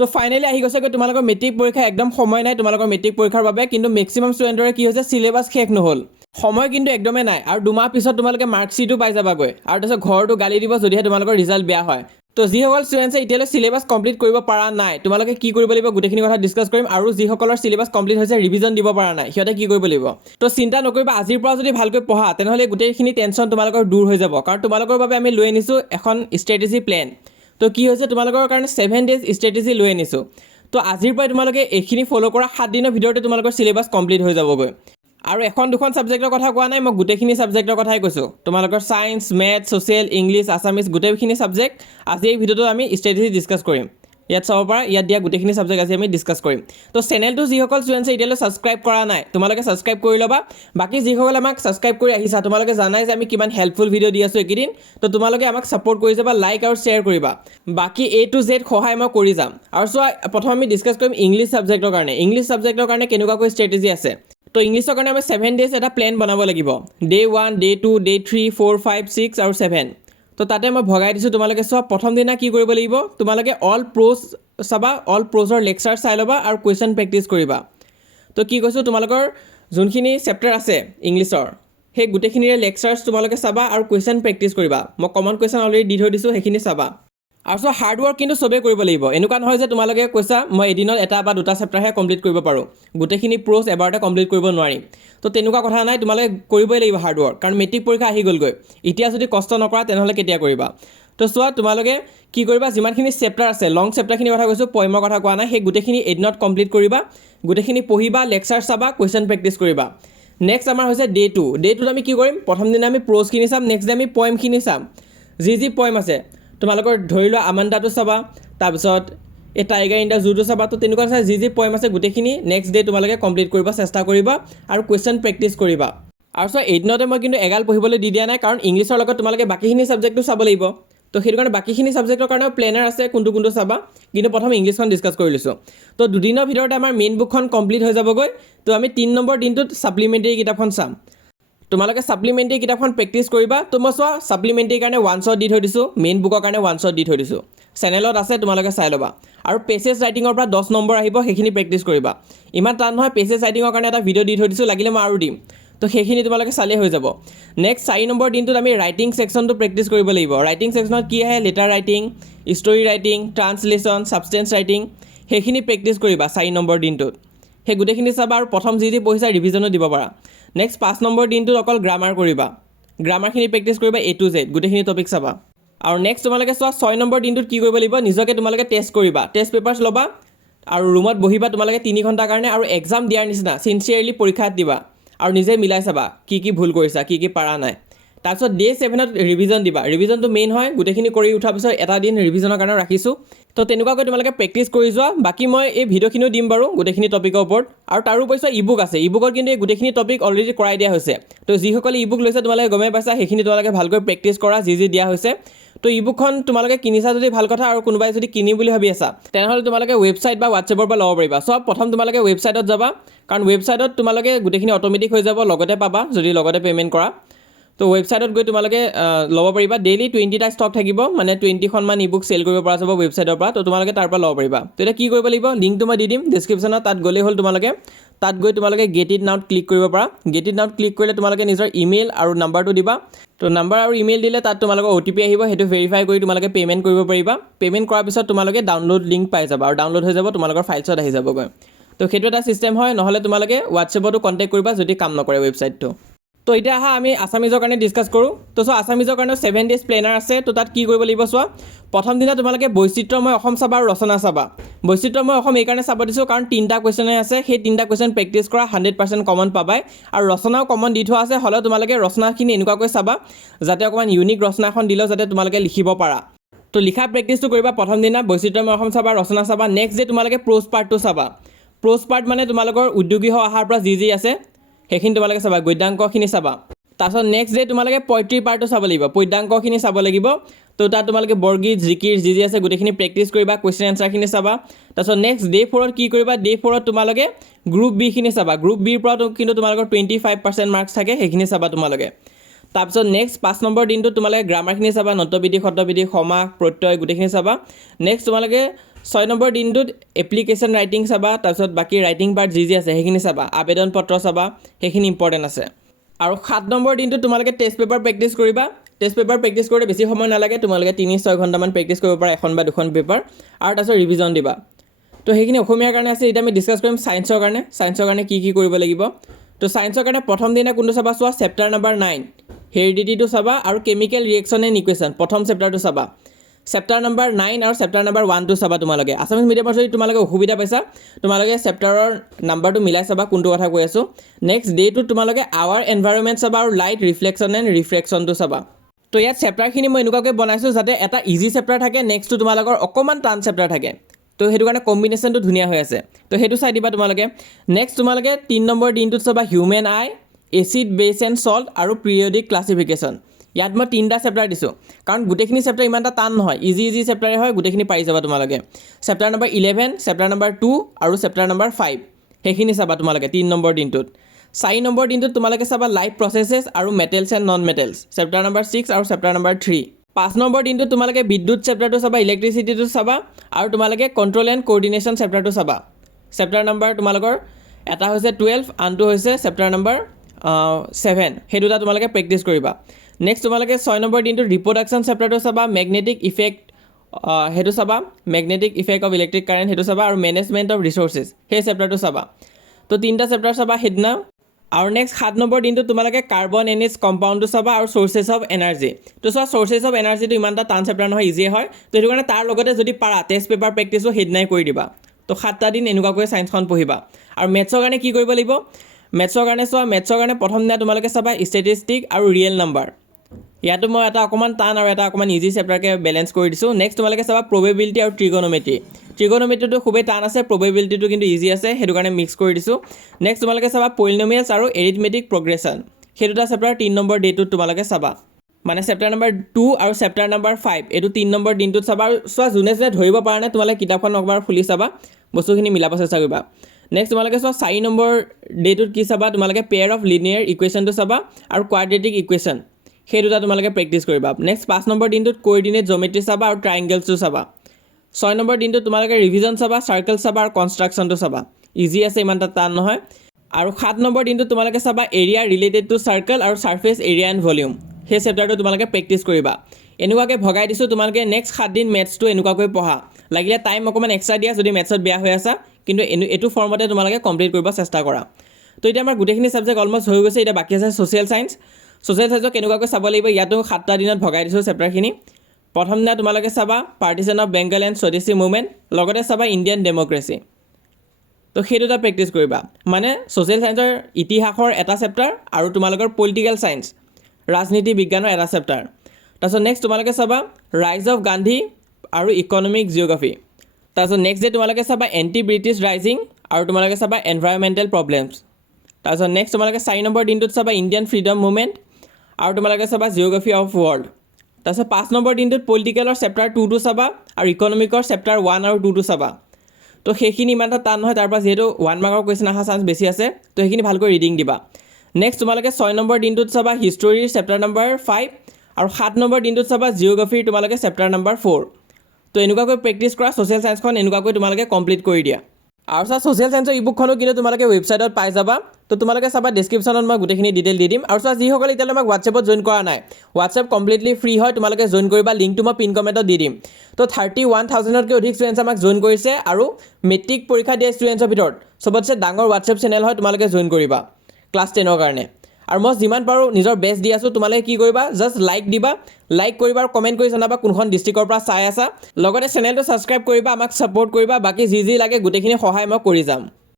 তো ফাইনালি আহি গৈছে তোমালোকৰ মেট্ৰিক পৰীক্ষা একদম সময় নাই তোমালোকৰ মেট্ৰিক পৰীক্ষাৰ বাবে কিন্তু মেক্সিমাম ষ্টুডেণ্টৰে কি হৈছে সিলেবাছ শেষ নহ'ল সময় কিন্তু একদমেই নাই আৰু দুমাহ পিছত তোমালোকে মাৰ্কশ্বিটো পাই যাবাগৈ আৰু তাৰপিছত ঘৰটো গালি দিব যদিহে তোমালোকৰ ৰিজাল্ট বেয়া হয় তো যিসকল ষ্টুডেণ্টছে এতিয়ালৈ সিলেবাছ কমপ্লিট কৰিব পৰা নাই তোমালোকে কি কৰিব লাগিব গোটেইখিনি কথা ডিছকাছ কৰিম আৰু যিসকলৰ সিলেবাছ কমপ্লিট হৈছে ৰিভিজন দিব পৰা নাই সিহঁতে কি কৰিব লাগিব তো চিন্তা নকৰিবা আজিৰ পৰা যদি ভালকৈ পঢ়া তেনেহ'লে গোটেইখিনি টেনশ্যন তোমালোকৰ দূৰ হৈ যাব কাৰণ তোমালোকৰ বাবে আমি লৈ আনিছোঁ এখন ষ্ট্ৰেটেজি প্লেন তো কি হৈছে তোমালোকৰ কাৰণে 7 ডেজ ষ্ট্ৰেটেজি লৈ আনিছোঁ তো আজিৰ পৰা তোমালোকে এইখিনি ফ'ল' কৰা 7 দিনৰ ভিতৰতে তোমালোকৰ সিলেবাছ কমপ্লিট হৈ যাবগৈ আৰু এখন দুখন সাবজেক্টৰ কথা কোৱা নাই মই গোটেইখিনি সাবজেক্টৰ কথাই কৈছোঁ তোমালোকৰ science maths social English Assamese গোটেইখিনি সাবজেক্ট আজি এই ভিডিঅ'টো আমি ষ্ট্ৰেটেজি ডিছকাছ কৰিম ইয়াত চাব পাৰা ইয়াত দিয়া গোটেইখিনি সাবজেক্ট আজি আমি ডিছকাছ কৰিম তো চেনেলটো যিসকল ষ্টুডেণ্টছে এতিয়ালৈ ছাবস্ক্ৰাইব কৰা নাই তোমালোকে ছাবস্ক্ৰাইব কৰি ল'বা বাকী যিসকলে আমাক ছাবস্ক্ৰাইব কৰি আহিছা তোমালোকে জানাই যে আমি কিমান হেল্পফুল ভিডিঅ' দি আছোঁ এইকেইদিন তো তোমালোকে আমাক ছাপোৰ্ট কৰি যাবা লাইক আৰু শ্বেয়াৰ কৰিবা বাকী A to Z সহায় মই কৰি যাম আৰু চোৱা প্ৰথম আমি ডিছকাছ কৰিম ইংলিছ ছাবজেক্টৰ কাৰণে কেনেকুৱাকৈ ষ্ট্ৰেটেজি আছে তো ইংলিছৰ কাৰণে আমি 7 ডেজ এটা প্লেন বনাব লাগিব ডে 1 ডে 2 ডে 3 4 5 6 আৰু 7 তো তাতে মই ভগাই দিছোঁ তোমালোকে চোৱা প্ৰথম দিনা কি কৰিব লাগিব তোমালোকে অল প্ৰ'জ চাবা অল প্ৰ'জৰ লেকচাৰ চাই ল'বা আৰু কুৱেশ্যন প্ৰেক্টিছ কৰিবা তো কি কৈছোঁ তোমালোকৰ যোনখিনি চেপ্টাৰ আছে ইংলিছৰ সেই গোটেইখিনিৰে লেকচাৰ্ছ তোমালোকে চাবা আৰু কুৱেশ্যন প্ৰেক্টিছ কৰিবা মই কমন কুৱেশ্যন অলৰেডি দি থৈ দিছোঁ সেইখিনি চাবা আৰু চোৱা হাৰ্ড ৱৰ্ক কিন্তু চবেই কৰিব লাগিব এনেকুৱা নহয় যে তোমালোকে কৈছা মই এদিনত এটা বা দুটা চেপ্টাৰহে কমপ্লিট কৰিব পাৰোঁ গোটেইখিনি প্ৰ'জ এবাৰতে কমপ্লিট কৰিব নোৱাৰিম তো তেনেকুৱা কথা নাই তোমালোকে কৰিবই লাগিব হাৰ্ড ৱৰ্ক কাৰণ মেট্ৰিক পৰীক্ষা আহি গ'লগৈ এতিয়া যদি কষ্ট নকৰা তেনেহ'লে কেতিয়া কৰিবা তো চোৱা তোমালোকে কি কৰিবা যিমানখিনি চেপ্টাৰ আছে লং চেপ্টাৰখিনিৰ কথা কৈছোঁ পয়েমৰ কথা কোৱা নাই সেই গোটেইখিনি এদিনত কমপ্লিট কৰিবা গোটেইখিনি পঢ়িবা লেকচাৰ চাবা কুৱেশ্যন প্ৰেক্টিছ কৰিবা নেক্সট আমাৰ হৈছে ডে 2 আমি কি কৰিম প্ৰথম দিনা আমি প্ৰ'জখিনি চাম নেক্সট ডে আমি পয়েমখিনি চাম যি পয়েম আছে তোমালোকৰ ধৰি লোৱা আমাণ্ডাটো চাবা তাৰপিছত এই টাইগাৰ ইন দ্য জুটো চাবা তো তেনেকুৱা চাই যি পয়েম আছে গোটেইখিনি নেক্সট ডে তোমালোকে কমপ্লিট কৰিব চেষ্টা কৰিবা আৰু কুৱেশ্যন প্ৰেক্টিছ কৰিবা আৰু চোৱা এদিনতে মই কিন্তু এগাল পঢ়িবলৈ দি দিয়া নাই কাৰণ ইংলিছৰ লগত তোমালোকে বাকীখিনি ছাবজেক্টটো চাব লাগিব তো সেইটো কাৰণে বাকীখিনি ছাবজেক্টৰ কাৰণেও প্লেনাৰ আছে কোনটো চাবা কিন্তু প্ৰথম ইংলিছখন ডিছকাছ কৰি লৈছোঁ তো দুদিনৰ ভিতৰতে আমাৰ মেইন বুকখন কমপ্লিট হৈ যাবগৈ তো আমি 3 নম্বৰ দিনটোত ছাপ্লিমেণ্টাৰী কিতাপখন চাম তোমালোকে ছাপ্লিমেণ্টাৰী কিতাপখন প্ৰেক্টিছ কৰিবা তো মই চোৱা ছাপ্লিমেণ্টাৰীৰ কাৰণে 1 শ্বট দি থৈ দিছোঁ মেইন বুকৰ কাৰণে 1 শ্বট দি থৈ দিছোঁ চেনেলত আছে তোমালোকে চাই ল'বা আৰু পেছেজ ৰাইটিঙৰ পৰা 10 নম্বৰ আহিব সেইখিনি প্ৰেক্টিছ কৰিবা ইমান টান নহয় পেছেজ ৰাইটিঙৰ কাৰণে এটা ভিডিঅ' দি থৈ দিছোঁ লাগিলে মই আৰু দিম তো সেইখিনি তোমালোকে চালেই হৈ যাব নেক্সট 4 নম্বৰ দিনটোত আমি ৰাইটিং ছেকশ্যনটো প্ৰেক্টিছ কৰিব লাগিব ৰাইটিং ছেকশ্যনত কি আহে letter writing story writing translation substance writing সেইখিনি প্ৰেক্টিছ কৰিবা 4 নম্বৰ দিনটোত সেই গোটেইখিনি চাবা আৰু প্ৰথম যি পঢ়িছা ৰিভিজনো দিব পাৰা নেক্সট 5 নম্বৰ দিনটোত অকল গ্ৰামাৰ কৰিবা গ্ৰামাৰখিনি প্ৰেক্টিছ কৰিবা A to Z গোটেইখিনি টপিক চাবা আৰু নেক্সট তোমালোকে চোৱা 6 নম্বৰ দিনটোত কি কৰিব লাগিব নিজকে তোমালোকে টেষ্ট কৰিবা টেষ্ট পেপাৰ্ছ ল'বা আৰু ৰুমত বহিবা তোমালোকে 3 ঘণ্টাৰ কাৰণে আৰু এক্সাম দিয়াৰ নিচিনা চিনচিয়াৰলি পৰীক্ষাত দিবা আৰু নিজে মিলাই চাবা কি ভুল কৰিছা কি পাৰা নাই তাৰপিছত ডে 7ত ৰিভিজন দিবা ৰিভিজনটো মেইন হয় গোটেইখিনি কৰি উঠাৰ পিছত এটা দিন ৰিভিজনৰ কাৰণে ৰাখিছোঁ তো তেনেকুৱাকৈ তোমালোকে প্ৰেক্টিছ কৰি যোৱা বাকী মই এই ভিডিঅ'খিনিও দিম বাৰু গোটেইখিনি টপিকৰ ওপৰত আৰু তাৰো পিছত ইবুক আছে ইবুকত কিন্তু এই গোটেইখিনি টপিক অলৰেডি কৰাই দিয়া হৈছে তো যিসকলে ইবুক লৈছে তোমালোকে গমেই পাইছা সেইখিনি তোমালোকে ভালকৈ প্ৰেক্টিছ কৰা যি দিয়া হৈছে তো ইবুকখন তোমালোকে কিনিছা যদি ভাল কথা আৰু কোনোবাই যদি কিনিম বুলি ভাবি আছা তেনেহ'লে তোমালোকে ৱেবছাইট বা হোৱাটছএপৰ পৰা ল'ব পাৰিবা চব প্ৰথম তোমালোকে ৱেবছাইটত যাবা কাৰণ ৱেবছাইটত তোমালোকে গোটেইখিনি অট'মেটিক হৈ যাব লগতে পাবা যদি লগতে পে'মেণ্ট কৰা তো ৱেবছাইটত গৈ তোমালোকে ল'ব পাৰিবা ডেইলি 20টা ষ্টক থাকিব মানে 20খনমান ইবুক চেল কৰিব পৰা যাব ৱেবছাইটৰ পৰা তো তোমালোকে তাৰ পৰা ল'ব পাৰিবা তো এতিয়া কি কৰিব লাগিব লিংকটো মই দি দিম ডেছক্ৰিপশ্যনত তাত গ'লেই হ'ল তোমালোকে তাত গৈ তোমালোকে গেট ইট নাওত ক্লিক কৰিব পাৰা গেট ইট নাওত ক্লিক কৰিলে তোমালোকে নিজৰ ইমেইল আৰু নাম্বাৰটো দিবা তো নাম্বাৰ আৰু ইমেইল দিলে তাত তোমালোকৰ OTP আহিব সেইটো ভেৰিফাই কৰি তোমালোকে পে'মেণ্ট কৰিব পাৰিবা পে'মেণ্ট কৰাৰ পিছত তোমালোকে ডাউনলোড লিংক পাই যাবা আৰু ডাউনলোড হৈ যাব তোমালোকৰ ফাইলছত আহি যাবগৈ তো সেইটো এটা ছিষ্টেম হয় নহ'লে তোমালোকে হোৱাটছএপতো কণ্টেক্ট কৰিবা যদি কাম নকৰে ৱেবছাইটটো তো এতিয়া আহা আমি আছামিজৰ কাৰণে ডিছকাছ কৰোঁ তো চোৱা আছামিজৰ কাৰণে 7 ডেজ প্লেনাৰ আছে তো তাত কি কৰিব লাগিব চোৱা প্ৰথম দিনা তোমালোকে বৈচিত্ৰ্যময় অসম চাবা আৰু ৰচনা চাবা বৈচিত্ৰ্যময় অসম এইকাৰণে চাব দিছোঁ কাৰণ 3টা কুৱেশ্যনে আছে সেই 3টা কুৱেশ্যন প্ৰেক্টিছ কৰা 100% কমন পাবাই আৰু ৰচনাও কমন দি থোৱা আছে হ'লেও তোমালোকে ৰচনাখিনি এনেকুৱাকৈ চাবা যাতে অকণমান ইউনিক ৰচনা এখন দিলেও যাতে তোমালোকে লিখিব পাৰা তো লিখা প্ৰেক্টিছটো কৰিবা প্ৰথম দিনা বৈচিত্ৰ্যময় অসম চাবা ৰচনা চাবা নেক্সট ডে তোমালোকে প্ৰ'জ পাৰ্টটো চাবা প্ৰ'জ পাৰ্ট মানে তোমালোকৰ উদ্যোগী হৈ অহাৰ পৰা যি আছে সেইখিনি তোমালোকে চাবা গদ্যাংকখিনি চাবা তাৰপিছত নেক্সট ডে তোমালোকে পয়ট্ৰি পাৰ্টটো চাব লাগিব পদ্যাংকখিনি চাব লাগিব তো তাত তোমালোকে বৰগীত জিকিৰ যি আছে গোটেইখিনি প্ৰেক্টিছ কৰিবা কুৱেশ্যন এনচাৰখিনি চাবা তাৰপিছত নেক্সট ডে 4ত কি কৰিবা ডে 4ত তোমালোকে গ্ৰুপ বিখিনি চাবা গ্ৰুপ বিৰ পৰা কিন্তু তোমালোকৰ 25% মাৰ্কছ থাকে সেইখিনি চাবা তোমালোকে তাৰপিছত নেক্সট 5 নম্বৰ দিনটোত তোমালোকে গ্ৰামাৰখিনি চাবা নত্যবিধি সত্যবিধি সমাস প্ৰত্যয় গোটেইখিনি চাবা নেক্সট তোমালোকে 6 নম্বৰ দিনটোত এপ্লিকেশ্যন ৰাইটিং চাবা, তাৰপিছত বাকী ৰাইটিং পাৰ্ট যি আছে সেইখিনি চাবা, আবেদন পত্ৰ চাবা, সেইখিনি ইম্পৰ্টেণ্ট আছে। আৰু 7 নম্বৰ দিনটোত তোমালোকে টেষ্ট পেপাৰ প্ৰেক্টিছ কৰিবা। টেষ্ট পেপাৰ প্ৰেক্টিছ কৰোঁতে বেছি সময় নালাগে, তোমালোকে 3-6 ঘণ্টামান প্ৰেক্টিছ কৰিব পাৰা, 1 বা 2খন পেপাৰ, আৰু তাৰপিছত ৰিভিজন দিবা। তো সেইখিনি অসমীয়াৰ কাৰণে আছে। এতিয়া আমি ডিছকাছ কৰিম ছায়েন্সৰ কাৰণে। ছায়েন্সৰ কাৰণে কি কি কৰিব লাগিব। তো ছায়েন্সৰ কাৰণে প্ৰথম দিনা কোনটো চাবা চোৱা, চেপ্টাৰ নম্বৰ 9 হেৰিডিটিটো চাবা, আৰু কেমিকেল ৰিয়েকশ্যন এণ্ড ইকুৱেশ্যন প্ৰথম চেপ্টাৰটো চাবা। চেপ্টাৰ নম্বৰ 9 আৰু চেপ্টাৰ নম্বৰ 1টো চাবা তোমালোকে। আছামিজ মিডিয়ামৰ যদি তোমালোকে অসুবিধা পাইছা, তোমালোকে চেপ্টাৰৰ নাম্বাৰটো মিলাই চাবা কোনটো কথা কৈ আছোঁ। নেক্সট ডে'টোত তোমালোকে আৱাৰ এনভাইৰনমেণ্ট চাবা আৰু লাইট ৰিফ্লেকশ্যন এণ্ড ৰিফ্ৰেকশ্যনটো চাবা। তো ইয়াত চেপ্টাৰখিনি মই এনেকুৱাকৈ বনাইছোঁ যাতে এটা ইজি চেপ্টাৰ থাকে, নেক্সটটো তোমালোকৰ অকণমান টান চেপ্টাৰ থাকে। তো সেইটো কাৰণে কম্বিনেশ্যনটো ধুনীয়া হৈ আছে। তো সেইটো চাই দিবা তোমালোকে। নেক্সট তোমালোকে 3 নম্বৰ দিনটোত চাবা হিউমেন আই, এচিড বেছ এণ্ড চল্ট আৰু পিৰিয়ডিক ক্লাছিফিকেশ্যন। ইয়াত মই 3টা চেপ্টাৰ দিছোঁ, কাৰণ গোটেইখিনি চেপ্টাৰ ইমান এটা টান নহয়, ইজি চেপ্টাৰে হয়, গোটেইখিনি পাৰি যাবা তোমালোকে। চেপ্টাৰ নম্বৰ 11, চেপ্টাৰ নম্বৰ 2 আৰু চেপ্টাৰ নম্বৰ 5 সেইখিনি চাবা তোমালোকে 3 নম্বৰ দিনটোত। 4 নম্বৰ দিনটোত তোমালোকে চাবা লাইফ প্ৰচেছেছ আৰু metals and non metals, chapter number 6 আৰু চেপ্টাৰ নম্বৰ 3। 5 নম্বৰ দিনটোত তোমালোকে বিদ্যুৎ চেপ্টাৰটো চাবা, ইলেক্ট্ৰিচিটিটো চাবা, আৰু তোমালোকে কণ্ট্ৰল এণ্ড কোঅৰ্ডিনেশ্যন চেপ্টাৰটো চাবা। চেপ্টাৰ নম্বৰ তোমালোকৰ এটা হৈছে 12, আনটো হৈছে চেপ্টাৰ নম্বৰ 7, সেই দুটা তোমালোকে প্ৰেক্টিছ কৰিবা। নেক্সট তোমালোকে 6 নম্বৰ দিনটোত ৰিপ্ৰডাকশ্যন চেপ্টাৰটো চাবা, মেগনেটিক ইফেক্ট সেইটো চাবা, magnetic effect of electric current সেইটো চাবা, আৰু মেনেজমেণ্ট অফ ৰিচোৰ্চেছ সেই চেপ্টাৰটো চাবা। তো 3টা চেপ্টাৰ চাবা সেইদিনা। আৰু নেক্সট 7 নম্বৰ দিনটোত তোমালোকে কাৰ্বন এণ্ড ইটছ কম্পাউণ্ডটো চাবা, আৰু চ'ৰ্চেছ অফ এনাৰ্জি। তো চোৱা চ'ৰ্চেছ অফ এনাৰ্জিটো ইমান এটা টান চেপ্টাৰ নহয়, ইজিয়ে হয়। তো সেইটো কাৰণে তাৰ লগতে যদি পাৰা টেষ্ট পেপাৰ প্ৰেক্টিছো সেইদিনাই কৰি দিবা। তো 7টা দিন এনেকুৱাকৈ ছায়েন্সখন পঢ়িবা। আৰু মেথছৰ কাৰণে কি কৰিব লাগিব, মেথছৰ কাৰণে চোৱা, মেথছৰ কাৰণে প্ৰথম দিনা তোমালোকে চাবা ষ্টেটিষ্টিক আৰু ৰিয়েল নাম্বাৰ। ইয়াতো মই এটা অকণমান টান আৰু এটা অকণমান ইজি চেপ্টাৰকৈ বেলেঞ্চ কৰি দিছোঁ। নেক্সট তোমালোকে চাবা প্ৰবেবিলিটি আৰু ট্ৰিগন'মেট্ৰি। ট্ৰিগন'মেট্ৰিটো খুবেই টান আছে, প্ৰবেবিলিটিটো কিন্তু ইজি আছে, সেইটো কাৰণে মিক্স কৰি দিছোঁ। নেক্সট তোমালোকে চাবা পলিনমিয়েলছ আৰু এৰিথমেটিক প্ৰগ্ৰেশ্যন, সেই দুটা চেপ্টাৰ 3 নম্বৰ ডে'টোত তোমালোকে চাবা। মানে চেপ্টাৰ নম্বৰ 2 আৰু চেপ্টাৰ নম্বৰ 5 এইটো 3 নম্বৰ দিনটোত চাবা। আৰু চোৱা যোনে ধৰিব পৰা নাই তোমালোকে কিতাপখন একবাৰ খুলি চাবা, বস্তুখিনি মিলাব চেষ্টা কৰিবা। নেক্সট তোমালোকে চোৱা 4 নম্বৰ ডে'টোত কি চাবা, তোমালোকে পেয়াৰ অফ লিনিয়াৰ ইকুৱেশ্যনটো চাবা, আৰু কোৱাড্ৰেটিক ইকুৱেশ্যন সেই দুটা তোমালোকে প্ৰেক্টিছ কৰিবা। নেক্সট 5 নম্বৰ দিনটোত কোঅৰ্ডিনেট জিঅ'মেট্ৰি চাবা, আৰু ট্ৰাইংগেলছটো চাবা। 6 নম্বৰ দিনটোত তোমালোকে ৰিভিজন চাবা, চাৰ্কেল চাবা, আৰু কনষ্ট্ৰাকশ্যনটো চাবা, ইজি আছে, ইমান এটা টান নহয়। আৰু 7 নম্বৰ দিনটোত তোমালোকে চাবা এৰিয়া ৰিলেটেড টু চাৰ্কেল আৰু ছাৰ্ফেচ এৰিয়া এণ্ড ভলিউম, সেই চেপ্টাৰটো তোমালোকে প্ৰেক্টিছ কৰিবা। এনেকুৱাকৈ ভগাই দিছোঁ। তোমালোকে নেক্সট 7 দিন মেথছটো এনেকুৱাকৈ পঢ়া, লাগিলে টাইম অকণমান এক্সট্ৰা দিয়া যদি মেথছত বেয়া হৈ আছা, কিন্তু এইটো ফৰ্মতে তোমালোকে কমপ্লিট কৰিব চেষ্টা কৰা। তো এতিয়া আমাৰ গোটেইখিনি ছাবজেক্ট অলমষ্ট হৈ গৈছে, এতিয়া বাকী আছে ছ'চিয়েল ছায়েন্স। ছ'চিয়েল ছায়েন্সক কেনেকুৱাকৈ চাব লাগিব, ইয়াতো 7টা দিনত ভগাই দিছোঁ চেপ্টাৰখিনি। প্ৰথম দিনা তোমালোকে চাবা পাৰ্টিশ্যন অফ বেংগল এণ্ড স্বদেশী মুভমেণ্ট, লগতে চাবা ইণ্ডিয়ান ডেম'ক্ৰেচি। তো সেই দুটা প্ৰেক্টিছ কৰিবা। মানে ছ'চিয়েল ছায়েন্সৰ ইতিহাসৰ এটা চেপ্টাৰ, আৰু তোমালোকৰ পলিটিকেল ছায়েন্স ৰাজনীতি বিজ্ঞানৰ এটা চেপ্টাৰ। তাৰপিছত নেক্সট তোমালোকে চাবা ৰাইজ অফ গান্ধী আৰু ইকনমিক জিঅ'গ্ৰাফী। তাৰপিছত নেক্সট ডে তোমালোকে চাবা এণ্টি ব্ৰিটিছ ৰাইজিং, আৰু তোমালোকে চাবা এনভাইৰমেণ্টেল প্ৰব্লেমছ। তাৰপিছত নেক্সট তোমালোকে 4 নম্বৰ দিনটোত চাবা ইণ্ডিয়ান ফ্ৰীডম মুভমেণ্ট, আৰু তোমালোকে চাবা জিঅ'গ্ৰাফী অফ ৱৰ্ল্ড। তাৰপিছত 5 নম্বৰ দিনটোত পলিটিকেলৰ চেপ্টাৰ 2টো চাবা, আৰু ইকনমিকৰ চেপ্টাৰ 1 আৰু 2টো চাবা। তো সেইখিনি ইমান এটা টান নহয়, তাৰ পৰা যিহেতু 1 মাৰ্কৰ কুৱেশ্যন অহা চান্স বেছি আছে, তো সেইখিনি ভালকৈ ৰিডিং দিবা। নেক্সট তোমালোকে 6 নম্বৰ দিনটোত চাবা হিষ্টৰীৰ চেপ্টাৰ নম্বৰ 5, আৰু 7 নম্বৰ দিনটোত চাবা জিঅ'গ্ৰাফীৰ তোমালোকে চেপ্টাৰ নম্বৰ 4। তো এনেকুৱাকৈ প্ৰেক্টিছ কৰা, ছ'চিয়েল ছায়েন্সখন এনেকুৱাকৈ তোমালোকে কমপ্লিট কৰি দিয়া। আৰু চোৱা ছ'চিয়েল ছায়েন্সৰ ইবুকখনো কিন্তু তোমালোকে ৱেবছাইটত পাই যাবা। তো তোমালোকে চাবা ডেছক্ৰিপশ্যনত মই গোটেইখিনি ডিটেইল দি দিম। আৰু চোৱা যিসকলে এতিয়ালৈ আমাক হোৱাটছএপত জইন কৰা নাই, হোৱাটছএপ কমপ্লিটলি ফ্ৰী হয়, তোমালোকে জইন কৰিবা, লিংকটো মই পিন কমেণ্টত দি দিম। তো 31,000তকৈ অধিক ষ্টুডেণ্টছ আমাক জইন কৰিছে, আৰু মেট্ৰিক পৰীক্ষা দিয়া ষ্টুডেণ্টছৰ ভিতৰত চবতছে ডাঙৰ হোৱাটছএপ চেনেল হয়, তোমালোকে জইন কৰিবা ক্লাছ 10ৰ কাৰণে। আৰু মই যিমান পাৰোঁ নিজৰ বেষ্ট দি আছোঁ। তোমালোকে কি কৰিবা, জাষ্ট লাইক দিবা, লাইক কৰিবা, আৰু কমেণ্ট কৰি জনাবা কোনখন ডিষ্ট্ৰিক্টৰ পৰা চাই আছা। লগতে চেনেলটো ছাবস্ক্ৰাইব কৰিবা, আমাক ছাপোৰ্ট কৰিবা, বাকী যি লাগে গোটেইখিনি সহায় মই কৰি যাম।